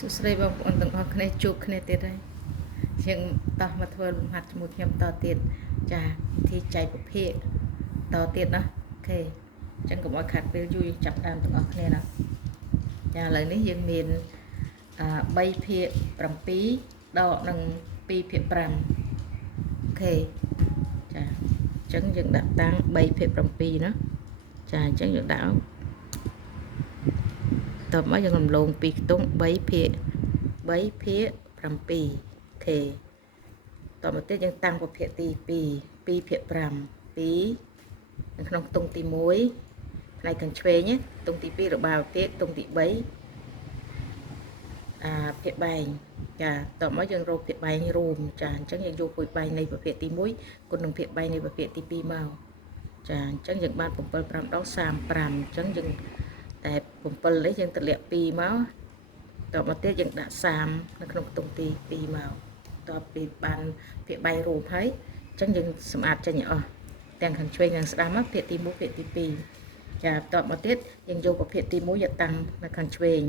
សុស្ដីបងប្អូនទាំងអស់គ្នាជួបគ្នាទៀតហើយយើងតោះមកធ្វើលំហាត់ជាមួយខ្ញុំតទៀតចាវិធីចែកប្រភេទតទៀតណាអូខេអញ្ចឹងកុំឲ្យខាត់ពេលយូរយើងចាប់ដើមទាំងអស់គ្នាណាចាឥឡូវនេះយើងមាន3ភាគ7ដកនឹង2ភាគ5អូខេចាអញ្ចឹងយើងដាក់តាំង3ភាគ7ណាចាអញ្ចឹងយើងដាក់តបមកយើងរំលងពីខ្ទង់3ភាគ7អូខេតមកទៀតយើងតាំងប្រភេទទី2 2ភាគ5 2នៅក្នុងខ្ទង់ទី1ផ្នែកខាងឆ្វេងខ្ទង់ទី2របាប្រភេទខ្ទង់ទី3ភាគបែងចាតមកយើងរកភាគបែងរួមចាអញ្ចឹងយើងយកភាគបែងនៃប្រភេទទី1គុណនឹងភាគបែងនៃប្រភេទទី2មកចាអញ្ចឹងយើងបាន7 5ដង35អញ្ចឹងយើងតែ7នេះយើងទម្លាក់2មកតមកទៀតយើងដាក់30នៅក្នុងខ្ទង់ទី2មកតពីបានភាគបែងរួមហើយអញ្ចឹងយើងសម្អាតចេញអស់ទាំងខាងឆ្វេងខាងស្ដាំមកភាគទី1ភាគទី2ចាតមកទៀតយើងយកប្រភេទទី1យកតាំងនៅខាងឆ្វេង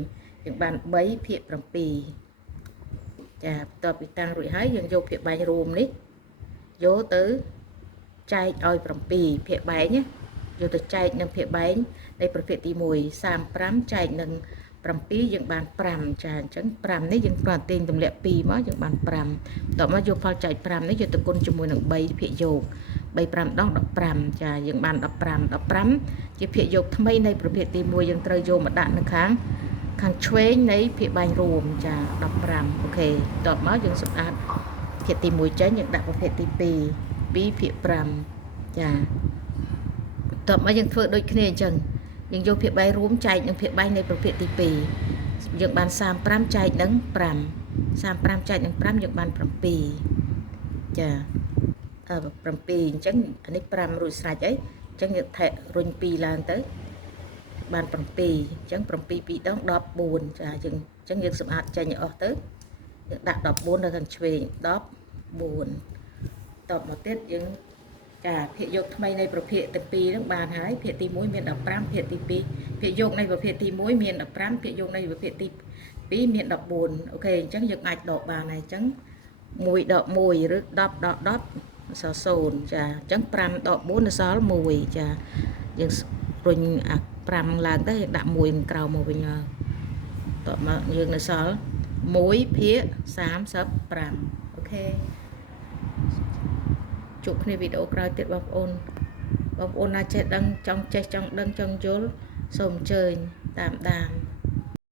យើងបាន3ភាគ7ចាបន្ទាប់ពីតាំងរួចហើយយើងយកភាគបែងរួមនេះយកទៅចែកឲ្យ7ភាគបែងយកទៅចែកនឹងភាគបែងនៃប្រភេទទី1 35ចែកនឹង7យើងបាន5ចាអញ្ចឹង5នេះយើងគ្រាន់តែទាញទម្លាក់2មកយើងបាន5តមកយកផលចែក5នេះយកទៅគុណជាមួយនឹង3ភាគយក3 5ដង15ចាយើងបាន15ជាភាគយកថ្មីនៃប្រភេទទី1យើងត្រូវយកមកដាក់នៅខាងឆ្វេងនៃភាគបែងរួមចា15អូខេតមកយើងសម្អាតភាគទី1ចេញយើងដាក់ប្រភេទទី2 2ភាគ5ចាតមកយើងធ្វើដូចគ្នាអញ្ចឹងយើងយកភាគបែងរួមចែកនឹងភាគបែងនៃប្រភេទទី2យើងបាន35ចែកនឹង5 35ចែកនឹង5យើងបាន7ចា7អញ្ចឹងអានេះ5រួចស្រេចអីអញ្ចឹងយើងថែរុញ2ឡើងទៅបាន7អញ្ចឹង7 2ដង14ចាយើងអញ្ចឹងយើងសម្អាតចេញអស់ទៅយើងដាក់14នៅខាងឆ្វេង14តបមកទៀតយើងចាភាគយកថ្មីនៃប្រភេទទី2ហ្នឹងបានហើយភាគទី1មាន15ភាគទី2ភាគយកនៃប្រភេទទី1មាន15ភាគយកនៃប្រភេទទី2មាន14អូខេអញ្ចឹងយើងអាចដកបានហើយអញ្ចឹង1ដក1ឬ10ដក10សល់0ចាអញ្ចឹង5ដក4នៅសល់1ចាយើងរុញអា5ឡើងទៅយើងដាក់1ក្រោមមកវិញមកតបមកយើងនៅសល់1ភាគ35អូខេជួបគ្នាវីដេអូក្រោយទៀតបងប្អូនណាចេះដឹងចង់ចេះចង់ដឹងចង់យល់សូមអញ្ជើញតាមដាន